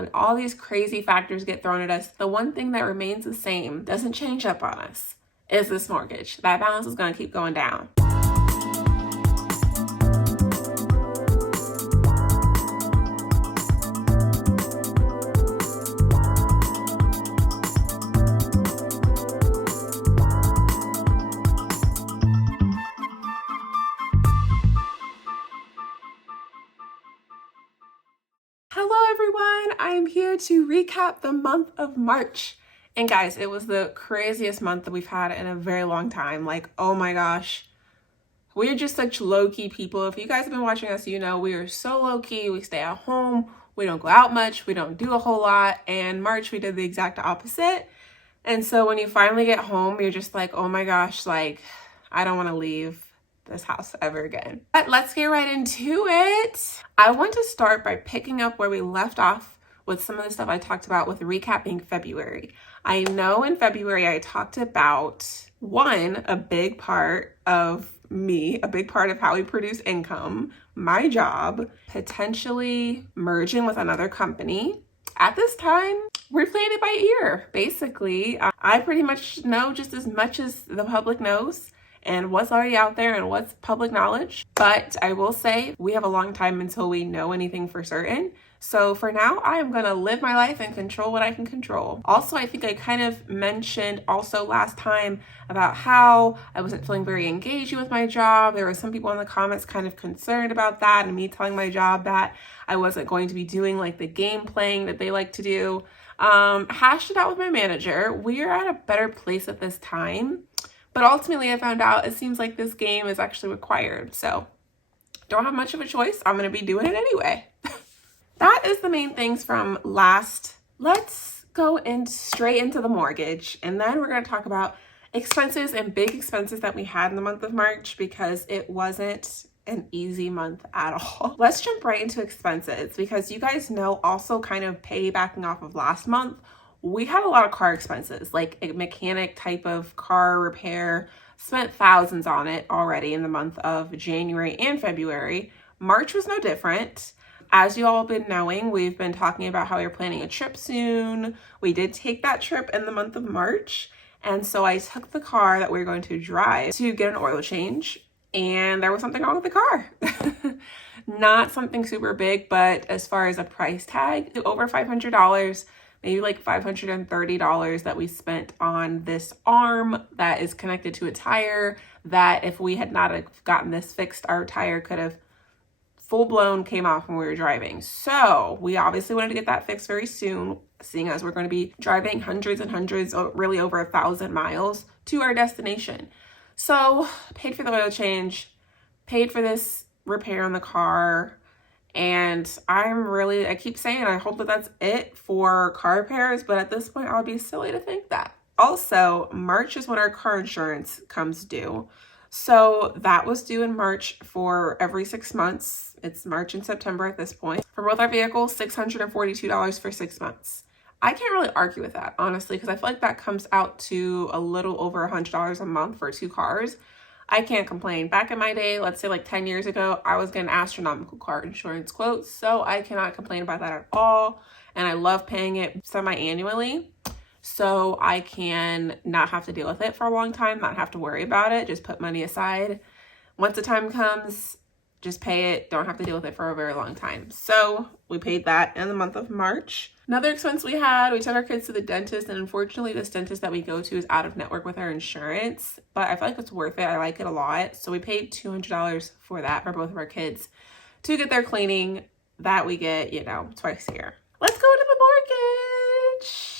when all these crazy factors get thrown at us, the one thing that remains the same, doesn't change up on us, is this mortgage. That balance is going to keep going down. Hello everyone, I am here to recap the month of March. And guys, it was the craziest month that we've had in a very long time. Like, oh my gosh, we're just such low-key people. If you guys have been watching us, you know we are so low-key. We stay at home, we don't go out much, we don't do a whole lot. And March, we did the exact opposite. And so when you finally get home, you're just like, oh my gosh, like, I don't want to leave this house ever again. But let's get right into it. I want to start by picking up where we left off with some of the stuff I talked about with recapping February. I know in February I talked about a big part of me, a big part of how we produce income, my job, potentially merging with another company. At this time, we're playing it by ear, basically. I pretty much know just as much as the public knows and what's already out there and what's public knowledge. But I will say we have a long time until we know anything for certain. So for now, I am gonna live my life and control what I can control. Also, I think I kind of mentioned also last time about how I wasn't feeling very engaged with my job. There were some people in the comments kind of concerned about that and me telling my job that I wasn't going to be doing like the game playing that they like to do. Hashed it out with my manager. We are at a better place at this time. But ultimately, I found out it seems like this game is actually required. So don't have much of a choice. I'm going to be doing it anyway. That is the main things from last. Let's go straight into the mortgage. And then we're going to talk about expenses and big expenses that we had in the month of March because it wasn't an easy month at all. Let's jump right into expenses because you guys know also kind of piggybacking off of last month, we had a lot of car expenses, like a mechanic type of car repair, spent thousands on it already in the month of January and February. March was no different. As you all have been knowing, we've been talking about how we're planning a trip soon. We did take that trip in the month of March. And so I took the car that we were going to drive to get an oil change. And there was something wrong with the car. Not something super big, but as far as a price tag, over $500, maybe like $530 that we spent on this arm that is connected to a tire that if we had not have gotten this fixed, our tire could have full blown came off when we were driving. So we obviously wanted to get that fixed very soon, seeing as we're going to be driving hundreds and hundreds, really over 1,000 miles to our destination. So paid for the oil change, paid for this repair on the car. And I keep saying, I hope that that's it for car repairs, but at this point, I would be silly to think that. Also, March is when our car insurance comes due. So that was due in March for every 6 months. It's March and September at this point. For both our vehicles, $642 for 6 months. I can't really argue with that, honestly, because I feel like that comes out to a little over $100 a month for 2 cars. I can't complain. Back in my day, let's say like 10 years ago, I was getting astronomical car insurance quotes, so I cannot complain about that at all. And I love paying it semi-annually, so I can not have to deal with it for a long time, not have to worry about it, just put money aside. Once the time comes, just pay it, don't have to deal with it for a very long time. So we paid that in the month of March. Another expense we had, we took our kids to the dentist, and unfortunately this dentist that we go to is out of network with our insurance, but I feel like it's worth it. I like it a lot. So we paid $200 for that for both of our kids to get their cleaning that we get, twice a year. Let's go to the mortgage.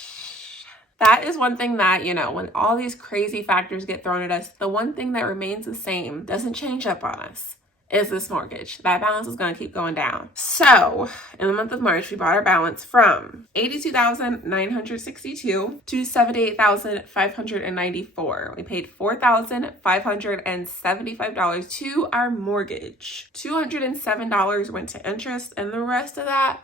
That is one thing that, when all these crazy factors get thrown at us, the one thing that remains the same, doesn't change up on us, is this mortgage. That balance is going to keep going down. So in the month of March, we brought our balance from $82,962 to $78,594. We paid $4,575 to our mortgage. $207 went to interest, and the rest of that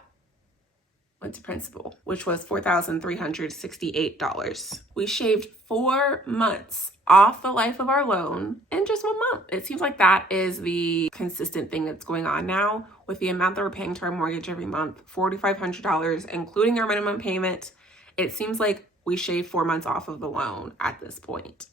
went to principal, which was $4,368. We shaved 4 months off the life of our loan in just 1 month. It seems like that is the consistent thing that's going on now with the amount that we're paying to our mortgage every month, $4,500, including our minimum payment. It seems like we shaved 4 months off of the loan at this point.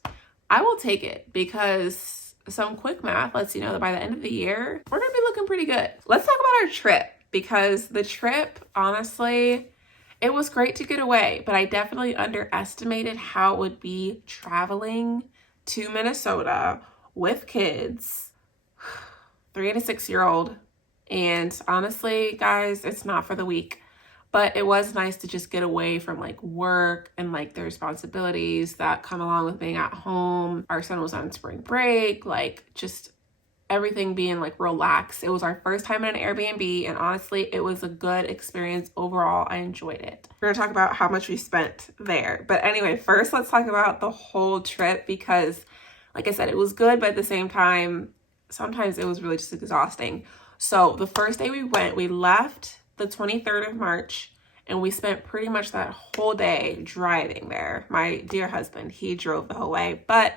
I will take it because some quick math lets you know that by the end of the year, we're gonna be looking pretty good. Let's talk about our trip, because the trip, honestly, it was great to get away, but I definitely underestimated how it would be traveling to Minnesota with kids, 3 and a 6-year-old. And honestly, guys, it's not for the weak. But it was nice to just get away from like work and like the responsibilities that come along with being at home. Our son was on spring break, like just everything being like relaxed. It was our first time in an Airbnb, and honestly, it was a good experience overall. I enjoyed it. We're gonna talk about how much we spent there. But anyway, first let's talk about the whole trip, because like I said, it was good, but at the same time, sometimes it was really just exhausting. So the first day we went, we left the 23rd of March, and we spent pretty much that whole day driving there. My dear husband, he drove the whole way, but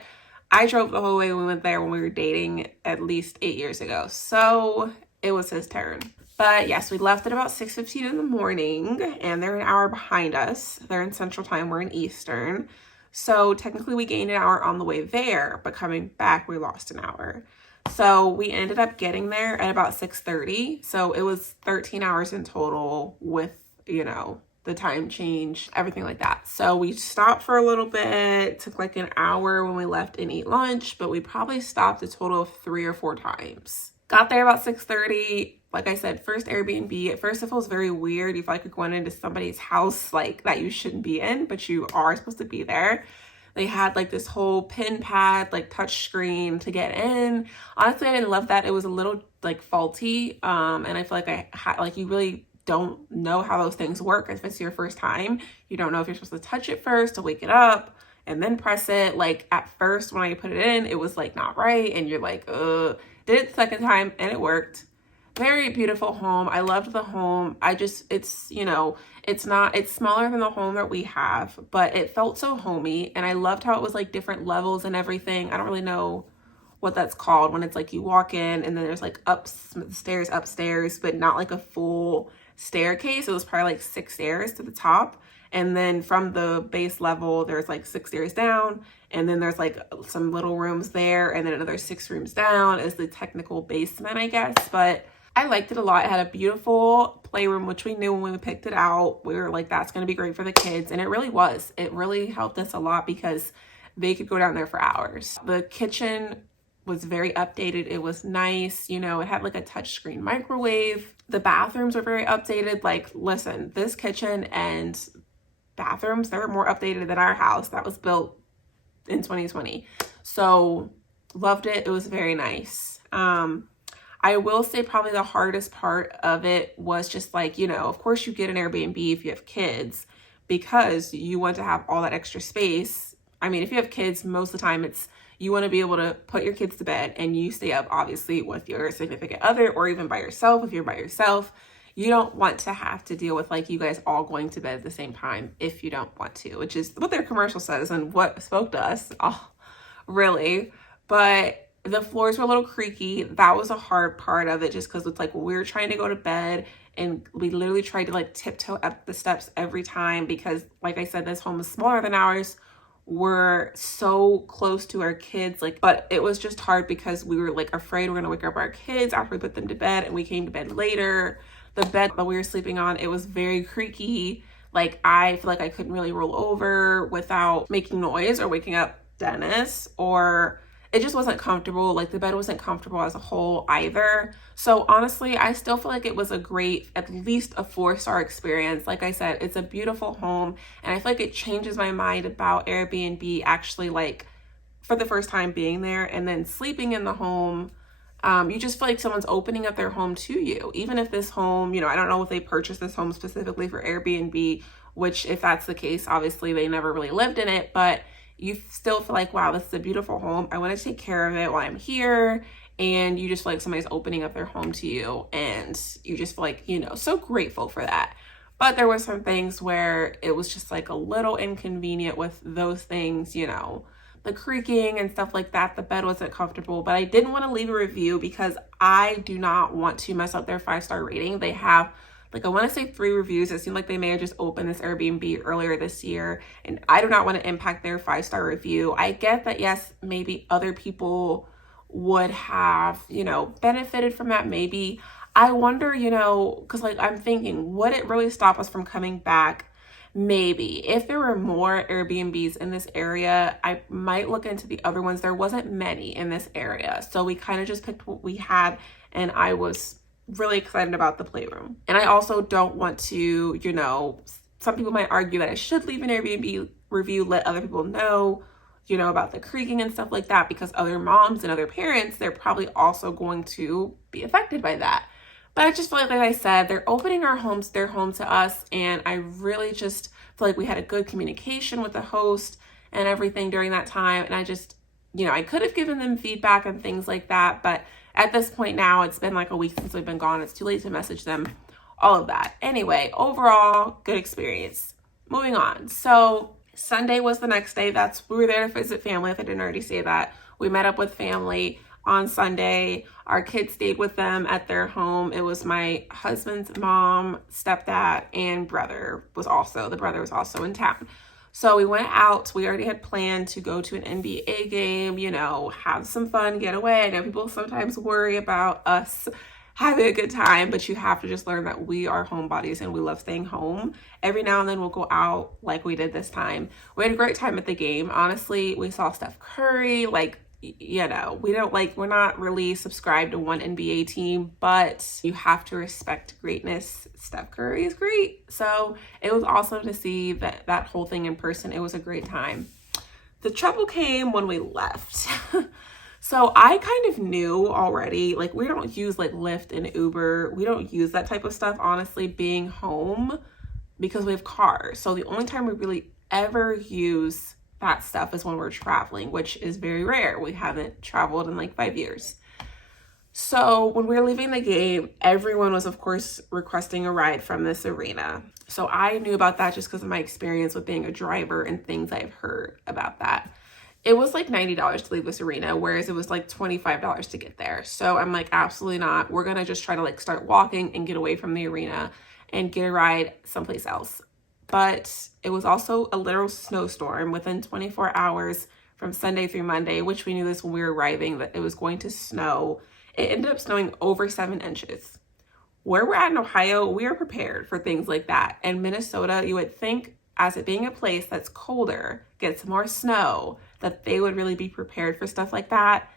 I drove the whole way when we went there when we were dating at least 8 years ago. So it was his turn. But yes, we left at about 6:15 in the morning, and they're an hour behind us. They're in Central Time, we're in Eastern. So technically we gained an hour on the way there, but coming back, we lost an hour. So we ended up getting there at about 6:30. So it was 13 hours in total with, you know, the time change, everything like that. So we stopped for a little bit, took like an hour when we left and eat lunch, but we probably stopped a total of 3 or 4 times. Got there about 6:30. Like I said, first Airbnb. At first it feels very weird. You feel like you're going into somebody's house like that you shouldn't be in, but you are supposed to be there. They had like this whole pin pad, like touch screen to get in. Honestly, I didn't love that. It was a little like faulty. And I feel like you really don't know how those things work if it's your first time. You don't know if you're supposed to touch it first to wake it up and then press it. Like at first when I put it in, it was like not right. And you're like, did it the second time and it worked. Very beautiful home. I loved the home. It's, you know, it's smaller than the home that we have, but it felt so homey. And I loved how it was like different levels and everything. I don't really know what that's called when it's like you walk in and then there's like stairs upstairs, but not like a full staircase. It was probably like 6 stairs to the top. And then from the base level, there's like 6 stairs down. And then there's like some little rooms there. And then another 6 rooms down is the technical basement, I guess. But I liked it a lot. It had a beautiful playroom, which we knew when we picked it out. We were like, that's going to be great for the kids. And it really was. It really helped us a lot because they could go down there for hours. The kitchen was very updated. It was nice. You know, it had like a touchscreen microwave. The bathrooms were very updated. Like, listen, this kitchen and bathrooms, they're more updated than our house that was built in 2020. So loved it. It was very nice. I will say probably the hardest part of it was just like, you know, of course you get an Airbnb if you have kids because you want to have all that extra space. I mean, if you have kids, most of the time you want to be able to put your kids to bed and you stay up obviously with your significant other or even by yourself. If you're by yourself, you don't want to have to deal with like you guys all going to bed at the same time if you don't want to, which is what their commercial says and what spoke to us. Oh, really? But the floors were a little creaky. That was a hard part of it just because it's like we were trying to go to bed and we literally tried to like tiptoe up the steps every time because like I said, this home is smaller than ours. We're so close to our kids, like, but it was just hard because we were like afraid we're gonna wake up our kids after we put them to bed, and we came to bed later. The bed that we were sleeping on, it was very creaky. Like I feel like I couldn't really roll over without making noise or waking up Dennis, or it just wasn't comfortable. Like the bed wasn't comfortable as a whole either. So honestly, I still feel like it was a great, at least a 4-star experience. Like I said, it's a beautiful home. And I feel like it changes my mind about Airbnb actually like for the first time being there and then sleeping in the home. You just feel like someone's opening up their home to you. Even if this home, you know, I don't know if they purchased this home specifically for Airbnb, which if that's the case, obviously they never really lived in it, but you still feel like, wow, this is a beautiful home. I want to take care of it while I'm here. And you just feel like somebody's opening up their home to you. And you just feel like, you know, so grateful for that. But there were some things where it was just like a little inconvenient with those things, you know, the creaking and stuff like that. The bed wasn't comfortable, but I didn't want to leave a review because I do not want to mess up their 5-star rating. They have, like, I want to say 3 reviews. It seemed like they may have just opened this Airbnb earlier this year, and I do not want to impact their 5-star review. I get that, yes, maybe other people would have, you know, benefited from that. Maybe I wonder, you know, because like I'm thinking, would it really stop us from coming back? Maybe. If there were more Airbnbs in this area, I might look into the other ones. There wasn't many in this area, so we kind of just picked what we had, and I was really excited about the playroom. And I also don't want to, you know, some people might argue that I should leave an Airbnb review, let other people know, you know, about the creaking and stuff like that, because other moms and other parents, they're probably also going to be affected by that. But I just feel like I said, they're opening their home to us, and I really just feel like we had a good communication with the host and everything during that time. And I just, you know, I could have given them feedback and things like that, but at this point now, it's been like a week since we've been gone. It's too late to message them, all of that. Anyway, overall, good experience. Moving on. So Sunday was the next day. We were there to visit family, if I didn't already say that. We met up with family on Sunday. Our kids stayed with them at their home. It was my husband's mom, stepdad, and brother the brother was also in town. So we went out. We already had planned to go to an NBA game, you know, have some fun, get away. I know people sometimes worry about us having a good time, but you have to just learn that we are homebodies and we love staying home. Every now and then we'll go out like we did this time. We had a great time at the game. Honestly, we saw Steph Curry, like, you know, we're not really subscribed to one NBA team, but you have to respect greatness. Steph Curry is great. So it was awesome to see that whole thing in person. It was a great time. The trouble came when we left. So I kind of knew already, like, we don't use like Lyft and Uber. We don't use that type of stuff, honestly, being home, because we have cars. So the only time we really ever use that stuff is when we're traveling, which is very rare. We haven't traveled in like 5 years. So when we were leaving the game, everyone was, of course, requesting a ride from this arena. So I knew about that just because of my experience with being a driver and things I've heard about that. It was like $90 to leave this arena, whereas it was like $25 to get there. So I'm like, absolutely not. We're going to just try to like start walking and get away from the arena and get a ride someplace else. But it was also a literal snowstorm within 24 hours from Sunday through Monday, which we knew this when we were arriving, that it was going to snow. It ended up snowing over 7 inches. Where we're at in Ohio, we are prepared for things like that. And Minnesota, you would think, as it being a place that's colder, gets more snow, that they would really be prepared for stuff like that.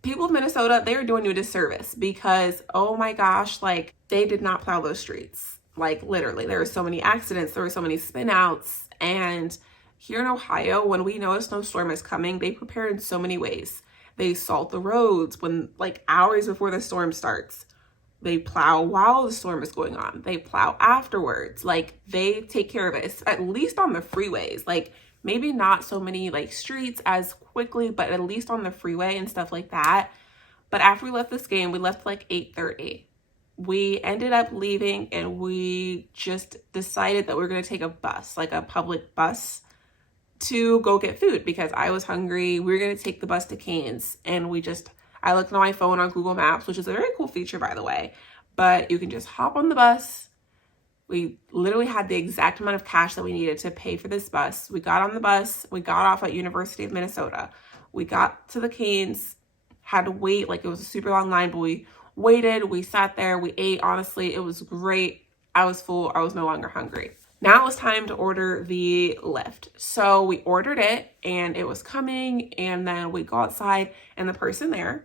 People of Minnesota, they are doing you a disservice because, oh my gosh, like, they did not plow those streets. Like, literally, there were so many accidents, there were so many spin outs. And here in Ohio, when we know a snowstorm is coming, they prepare in so many ways. They salt the roads when, like, hours before the storm starts. They plow while the storm is going on. They plow afterwards. Like, they take care of it. It's at least on the freeways. Like, maybe not so many like streets as quickly, but at least on the freeway and stuff like that. But after we left this game, we left like 8:30. We ended up leaving and we just decided that we were going to take a bus, like a public bus, to go get food because I was hungry. We were going to take the bus to Cane's, and I looked on my phone on Google Maps, which is a very cool feature, by the way, but you can just hop on the bus. We literally had the exact amount of cash that we needed to pay for this bus. We got on the bus. We got off at University of Minnesota. We got to the Cane's, had to wait. Like, it was a super long line, but we waited. We sat there. We ate. Honestly, it was great. I was full. I was no longer hungry. Now it was time to order the Lyft. So we ordered it and it was coming, and then we go outside and the person there,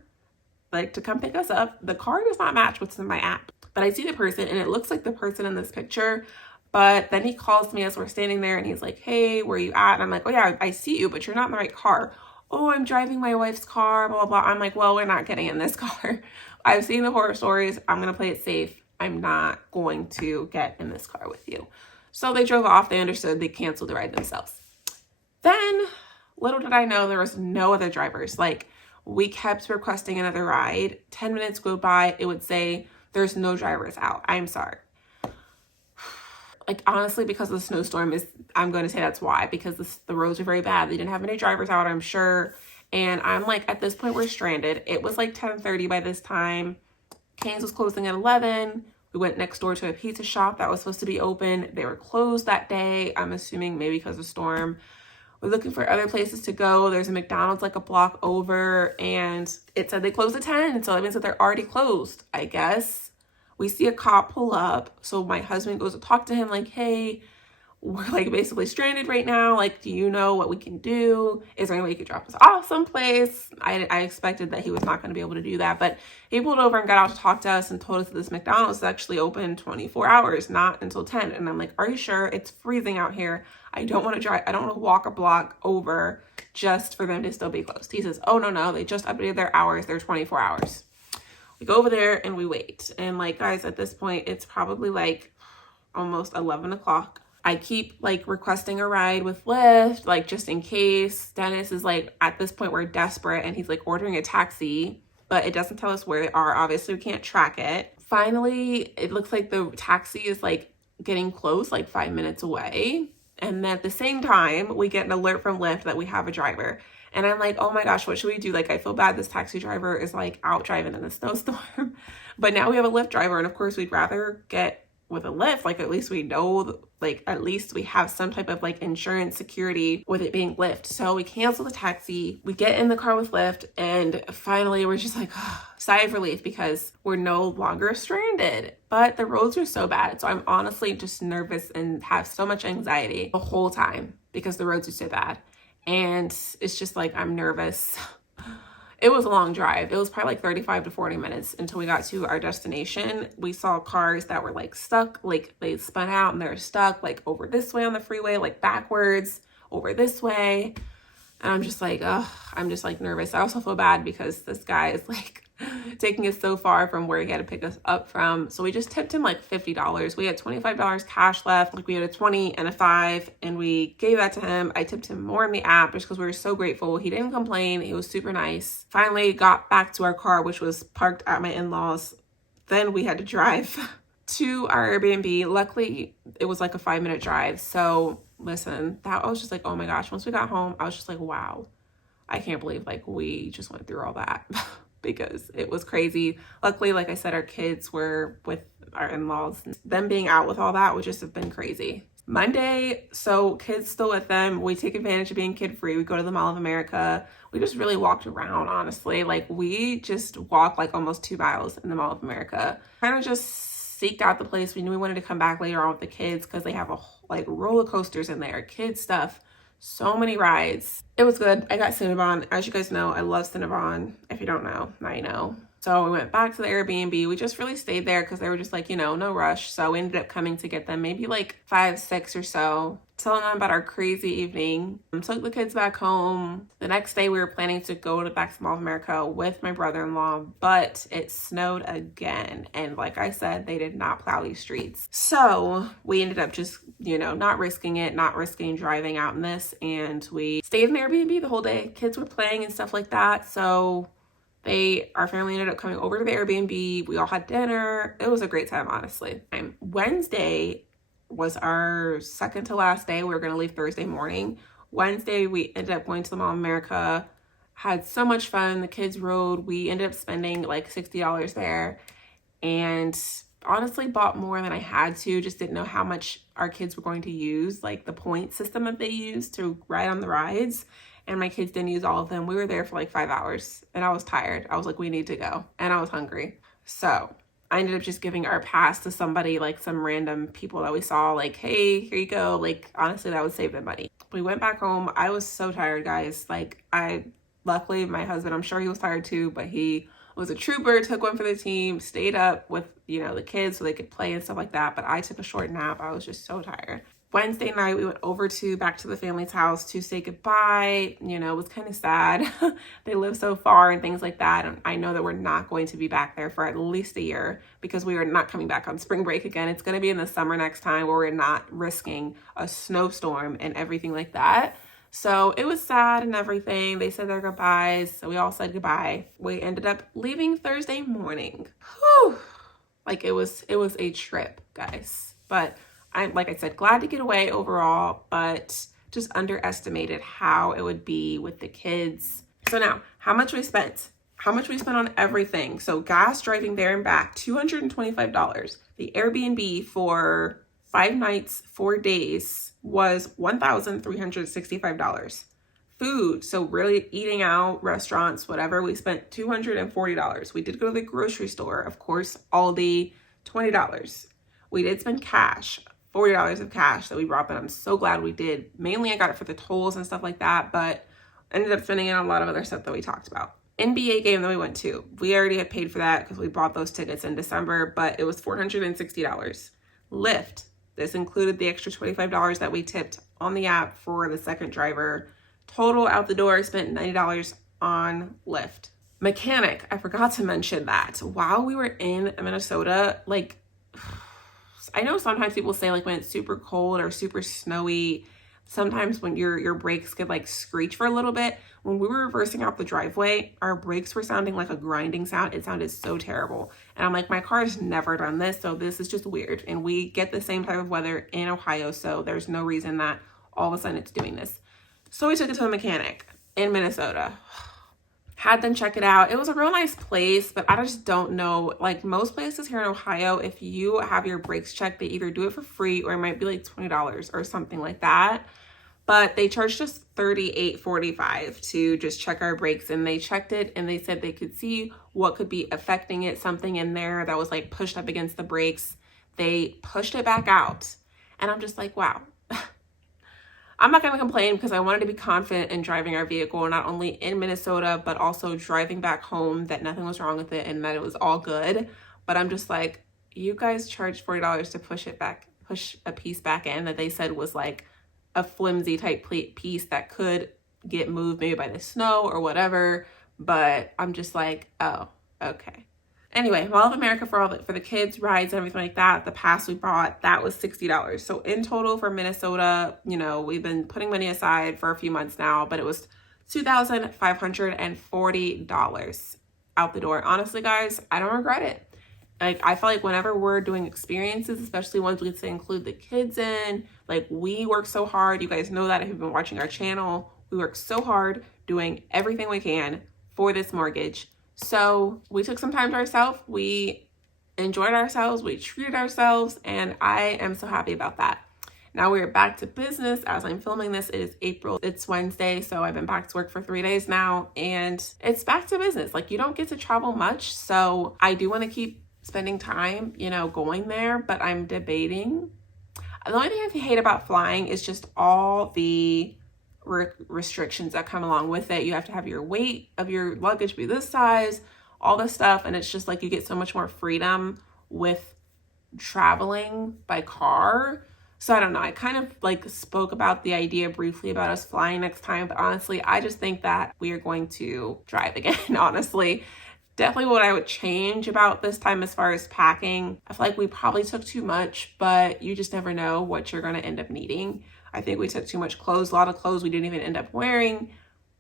like, to come pick us up, the car does not match what's in my app. But I see the person and it looks like the person in this picture. But then he calls me as we're standing there and he's like, hey, where are you at? And I'm like, oh yeah, I see you, but you're not in the right car. Oh, I'm driving my wife's car, blah, blah, blah. I'm like, well, we're not getting in this car. I've seen the horror stories. I'm going to play it safe. I'm not going to get in this car with you. So they drove off. They understood. They canceled the ride themselves. Then, little did I know, there was no other drivers. Like, we kept requesting another ride. 10 minutes go by. It would say, there's no drivers out. I'm sorry. like honestly, because of the snowstorm I'm going to say that's why, because the roads are very bad. They didn't have any drivers out, I'm sure. And I'm like, at this point, we're stranded. It was like 10:30 by this time. Cane's was closing at 11. We went next door to a pizza shop that was supposed to be open. They were closed that day. I'm assuming maybe because of the storm. We're looking for other places to go. There's a McDonald's like a block over, and it said they closed at 10. So that means that they're already closed, I guess. We see a cop pull up. So my husband goes to talk to him like, hey, we're like basically stranded right now. Like, do you know what we can do? Is there any way you could drop us off someplace? I expected that he was not going to be able to do that, but he pulled over and got out to talk to us and told us that this McDonald's is actually open 24 hours, not until 10. And I'm like, are you sure? It's freezing out here. I don't want to drive. I don't want to walk a block over just for them to still be closed. He says, oh, no, they just updated their hours. They're 24 hours. We go over there and we wait. And like, guys, at this point, it's probably like almost 11 o'clock. I keep like requesting a ride with Lyft, like just in case. Dennis is like, at this point, we're desperate, and he's like ordering a taxi, but it doesn't tell us where they are. Obviously, we can't track it. Finally, it looks like the taxi is like getting close, like 5 minutes away. And then at the same time, we get an alert from Lyft that we have a driver. And I'm like, oh my gosh, what should we do? Like, I feel bad. This taxi driver is like out driving in a snowstorm. But now we have a Lyft driver. And of course, we'd rather get with a Lyft. Like, at least we know, like, at least we have some type of like insurance security with it being Lyft. So we cancel the taxi. We get in the car with Lyft. And finally, we're just like, oh, sigh of relief, because we're no longer stranded. But the roads are so bad. So I'm honestly just nervous and have so much anxiety the whole time because the roads are so bad. And it's just like, I'm nervous. It was a long drive. It was probably like 35 to 40 minutes until we got to our destination. We saw cars that were like stuck, like they spun out and they're stuck like over this way on the freeway, like backwards over this way. And I'm just like, ugh, I'm just like nervous. I also feel bad because this guy is like taking us so far from where he had to pick us up from. So we just tipped him like $50. We had $25 cash left. Like we had a 20 and a 5, and we gave that to him. I tipped him more in the app just because we were so grateful. He didn't complain. He was super nice. Finally got back to our car, which was parked at my in-laws. Then we had to drive to our Airbnb. Luckily, it was like a 5-minute drive. So listen, I was just like, oh my gosh. Once we got home, I was just like, wow, I can't believe like we just went through all that. Because it was crazy. Luckily, like I said, our kids were with our in-laws. Them being out with all that would just have been crazy. Monday, so kids still with them. We take advantage of being kid-free. We go to the Mall of America. We just really walked around, honestly. Like, we just walked like almost 2 miles in the Mall of America. Kind of just seeked out the place. We knew we wanted to come back later on with the kids because they have like roller coasters in there, kids stuff. So many rides. It was good. I got Cinnabon. As you guys know, I love Cinnabon. If you don't know, now you know. So we went back to the Airbnb. We just really stayed there because they were just like, you know, no rush. So we ended up coming to get them maybe like 5, 6 or so. Telling them about our crazy evening. Took the kids back home. The next day we were planning to go back to Mall of America with my brother-in-law, but it snowed again. And like I said, they did not plow these streets. So we ended up just, you know, not risking it, not risking driving out in this. And we stayed in the Airbnb the whole day. Kids were playing and stuff like that. So our family ended up coming over to the Airbnb. We all had dinner. It was a great time, honestly. Wednesday was our second to last day. We were going to leave Thursday morning. Wednesday, we ended up going to the Mall of America. Had so much fun. The kids rode. We ended up spending like $60 there. And honestly bought more than I had to. Just didn't know how much our kids were going to use, like the point system that they use to ride on the rides. And my kids didn't use all of them. We were there for like 5 hours and I was tired. I was like, we need to go. And I was hungry. So I ended up just giving our pass to somebody, like some random people that we saw, like, hey, here you go. Like, honestly, that would save them money. We went back home. I was so tired, guys. Like, luckily my husband, I'm sure he was tired too, but he was a trooper, took one for the team, stayed up with, you know, the kids so they could play and stuff like that. But I took a short nap. I was just so tired. Wednesday night, we went over back to the family's house to say goodbye. You know, it was kind of sad. They live so far and things like that. And I know that we're not going to be back there for at least a year because we are not coming back on spring break again. It's going to be in the summer next time where we're not risking a snowstorm and everything like that. So it was sad and everything. They said their goodbyes. So we all said goodbye. We ended up leaving Thursday morning. Whew. Like it was a trip, guys. But I'm, like I said, glad to get away overall, but just underestimated how it would be with the kids. So now, how much we spent? How much we spent on everything. So gas, driving there and back, $225. The Airbnb for 5 nights, 4 days was $1,365. Food, so really eating out, restaurants, whatever, we spent $240. We did go to the grocery store, of course, Aldi, $20. We did spend cash, $40 of cash that we brought, but I'm so glad we did. Mainly I got it for the tolls and stuff like that, but ended up spending it on a lot of other stuff that we talked about. NBA game that we went to, we already had paid for that because we bought those tickets in December, but it was $460. Lyft, this included the extra $25 that we tipped on the app for the second driver. Total out the door, I spent $90 on Lyft. Mechanic, I forgot to mention that. While we were in Minnesota, like, I know sometimes people say like when it's super cold or super snowy, sometimes when your brakes could like screech for a little bit. When we were reversing out the driveway, our brakes were sounding like a grinding sound. It sounded so terrible. And I'm like, my car has never done this, so this is just weird. And we get the same type of weather in Ohio, so there's no reason that all of a sudden it's doing this. So we took it to a mechanic in Minnesota. Had them check it out. It was a real nice place, but I just don't know. Like most places here in Ohio, if you have your brakes checked, they either do it for free or it might be like $20 or something like that. But they charged us $38.45 to just check our brakes, and they checked it and they said they could see what could be affecting it, something in there that was like pushed up against the brakes. They pushed it back out. And I'm just like, wow. I'm not going to complain because I wanted to be confident in driving our vehicle, not only in Minnesota, but also driving back home, that nothing was wrong with it and that it was all good. But I'm just like, you guys charged $40 to push a piece back in that they said was like a flimsy type piece that could get moved maybe by the snow or whatever. But I'm just like, oh, okay. Anyway, Mall of America for the kids, rides, and everything like that. The pass we bought, that was $60. So in total for Minnesota, you know, we've been putting money aside for a few months now, but it was $2,540 out the door. Honestly, guys, I don't regret it. Like, I feel like whenever we're doing experiences, especially ones we get to include the kids in, like, we work so hard. You guys know that if you've been watching our channel. We work so hard doing everything we can for this mortgage. So we took some time to ourselves, we enjoyed ourselves, we treated ourselves, and I am so happy about that. Now we're back to business. As I'm filming this, it is April, it's Wednesday, so I've been back to work for 3 days now, and it's back to business. Like, you don't get to travel much, so I do want to keep spending time, you know, going there, but I'm debating. The only thing I hate about flying is just all the restrictions that come along with it. You have to have your weight of your luggage be this size, all this stuff, and it's just like you get so much more freedom with traveling by car. So I don't know, I kind of like spoke about the idea briefly about us flying next time, but honestly I just think that we are going to drive again. Honestly, definitely what I would change about this time as far as packing, I feel like we probably took too much, but you just never know what you're going to end up needing. I think we took too much clothes, a lot of clothes we didn't even end up wearing.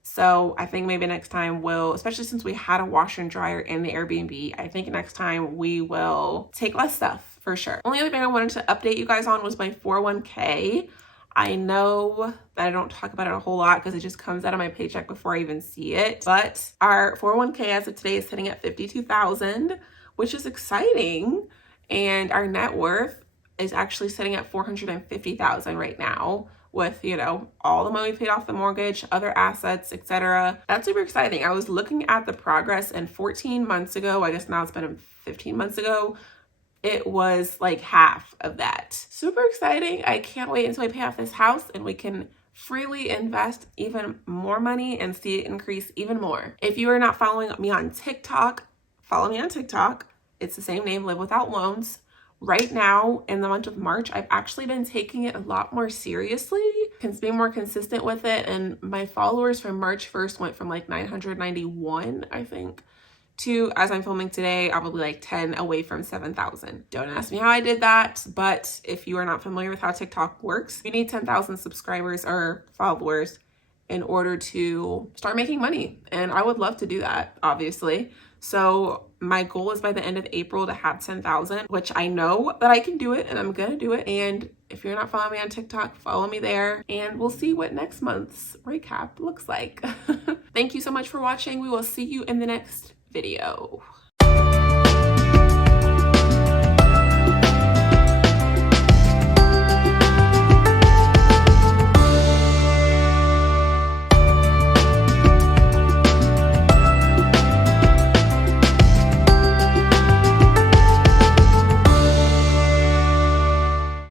So I think maybe next time we'll, especially since we had a washer and dryer in the Airbnb, I think next time we will take less stuff for sure. Only other thing I wanted to update you guys on was my 401k. I know that I don't talk about it a whole lot because it just comes out of my paycheck before I even see it. But our 401k as of today is sitting at $52,000, which is exciting. And our net worth is actually sitting at $450,000 right now, with, you know, all the money we paid off the mortgage, other assets, etc. That's super exciting. I was looking at the progress, and 14 months ago, I guess now it's been 15 months ago, it was like half of that. Super exciting. I can't wait until I pay off this house and we can freely invest even more money and see it increase even more. If you are not following me on TikTok, follow me on TikTok. It's the same name, Live Without Loans. Right now, in the month of March, I've actually been taking it a lot more seriously, being more consistent with it, and my followers from March 1st went from like 991, I think, to, as I'm filming today, probably like 10 away from 7,000. Don't ask me how I did that, but if you are not familiar with how TikTok works, you need 10,000 subscribers or followers in order to start making money, and I would love to do that, obviously. So My goal is by the end of April to have 10,000, which I know that I can do it and I'm gonna do it. And if you're not following me on TikTok, follow me there and we'll see what next month's recap looks like. Thank you so much for watching. We will see you in the next video.